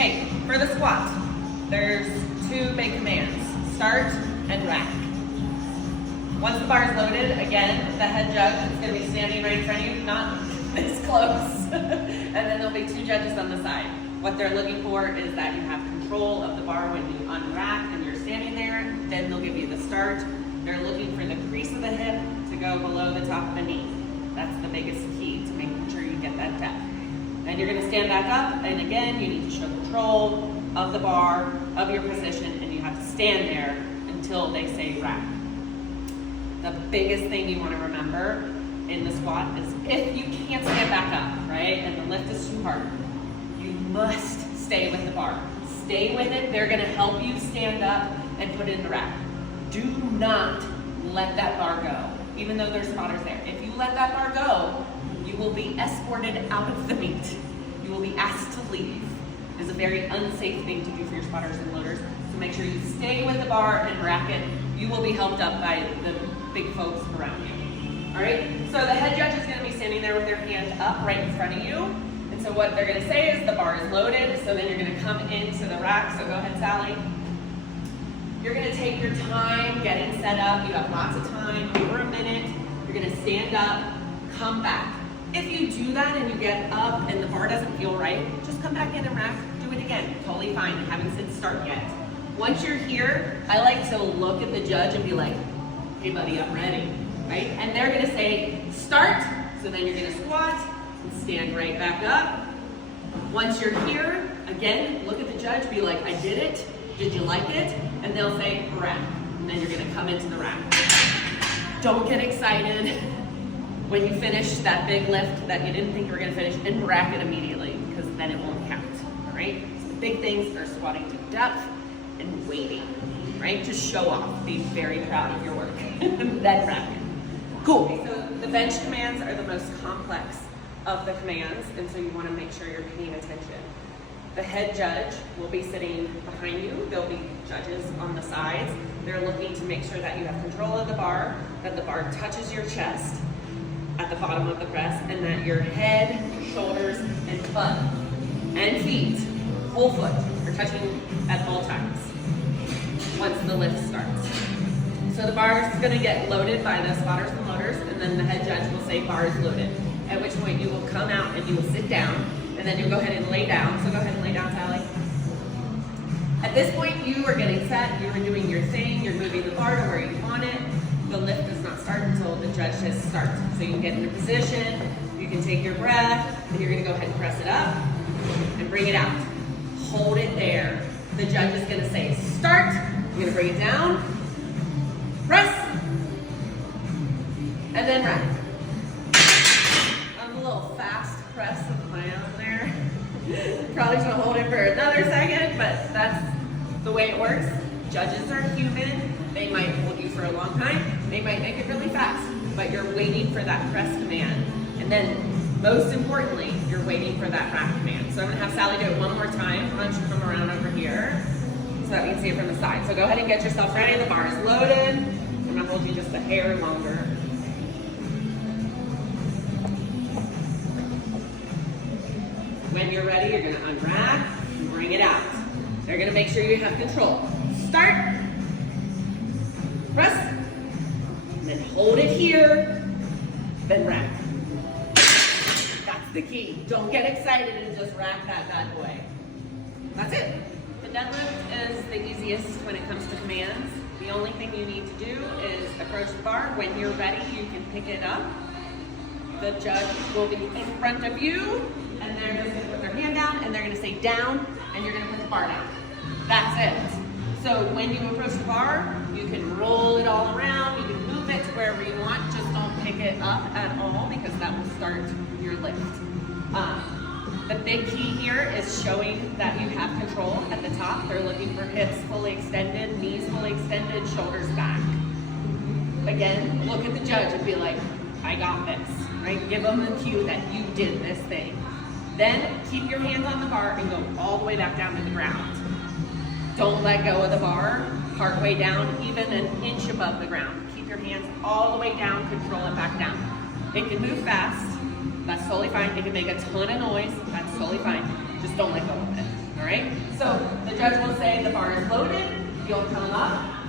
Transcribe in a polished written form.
Okay, for the squat, there's two big commands, start and rack. Once the bar is loaded, again, the head judge is going to be standing right in front of you, not this close. And then there'll be two judges on the side. What they're looking for is that you have control of the bar when you unrack and you're standing there. Then they'll give you the start. They're looking for the crease of the hip to go below the top of the knee. That's the biggest key to making sure you get that depth. Then you're going to stand back up, and again, you need to show control of the bar, of your position, and you have to stand there until they say rack. The biggest thing you want to remember in the squat is if you can't stand back up, right, and the lift is too hard, you must stay with the bar. Stay with it. They're going to help you stand up and put it in the rack. Do not let that bar go, even though there's spotters there. If you let that bar go, you will be escorted out of the meet. You will be asked to leave. It is a very unsafe thing to do for your spotters and loaders. So make sure you stay with the bar and rack it. You will be helped up by the big folks around you. All right, so the head judge is gonna be standing there with their hand up right in front of you. And so what they're gonna say is the bar is loaded, so then you're gonna come into the rack. So go ahead, Sally. You're gonna take your time getting set up. You have lots of time, over a minute. You're gonna stand up, come back. If you do that and you get up and the bar doesn't feel right, just come back in and rack, do it again. Totally fine, I haven't said start yet. Once you're here, I like to look at the judge and be like, hey buddy, I'm ready, right? And they're gonna say start, so then you're gonna squat and stand right back up. Once you're here, again, look at the judge, be like, I did it, did you like it? And they'll say rack, and then you're gonna come into the rack. Don't get excited when you finish that big lift that you didn't think you were gonna finish, and rack it immediately, because then it won't count, all right? So the big things are squatting to depth and waiting, right? Just show off, be very proud of your work, then rack it. Cool. Okay, so the bench commands are the most complex of the commands, and so you wanna make sure you're paying attention. The head judge will be sitting behind you. There'll be judges on the sides. They're looking to make sure that you have control of the bar, that the bar touches your chest at the bottom of the press, and that your head, shoulders, and butt, and feet, whole foot, are touching at all times once the lift starts. So the bar is gonna get loaded by the spotters and loaders, and then the head judge will say bar is loaded, at which point you will come out and you will sit down, and then you'll go ahead and lay down. So go ahead and lay down, Sally. At this point, you are getting set, you're doing your thing, you're moving the bar to where you want it. The lift does not start until the judge says start. So you can get into position, you can take your breath, and you're gonna go ahead and press it up and bring it out. Hold it there. The judge is gonna say start, you're gonna bring it down, press, and then rack. I'm a little fast press of my own there. Probably should hold it for another second, but that's the way it works. Judges are human. They might hold you for a long time. They might make it really fast, but you're waiting for that press command. And then, most importantly, you're waiting for that rack command. So I'm gonna have Sally do it one more time. Why don't you come around over here so that we can see it from the side. So go ahead and get yourself ready. The bar is loaded. I'm gonna hold you just a hair longer. When you're ready, you're gonna unrack and bring it out. They're gonna make sure you have control. Start, press, and then hold it here, then rack. That's the key. Don't get excited and just rack that bad boy. That's it. The deadlift is the easiest when it comes to commands. The only thing you need to do is approach the bar. When you're ready, you can pick it up. The judge will be in front of you, and they're just gonna put their hand down, and they're gonna say down, and you're gonna put the bar down. That's it. So when you approach the bar, you can roll it all around, you can move it to wherever you want, just don't pick it up at all, because that will start your lift. The big key here is showing that you have control at the top. They're looking for hips fully extended, knees fully extended, shoulders back. Again, look at the judge and be like, I got this, right? Give them the cue that you did this thing. Then keep your hands on the bar and go all the way back down to the ground. Don't let go of the bar, part way down, even an inch above the ground. Keep your hands all the way down, control it back down. It can move fast, that's totally fine. It can make a ton of noise, that's totally fine. Just don't let go of it, All right? So the judge will say the bar is loaded, you'll come up,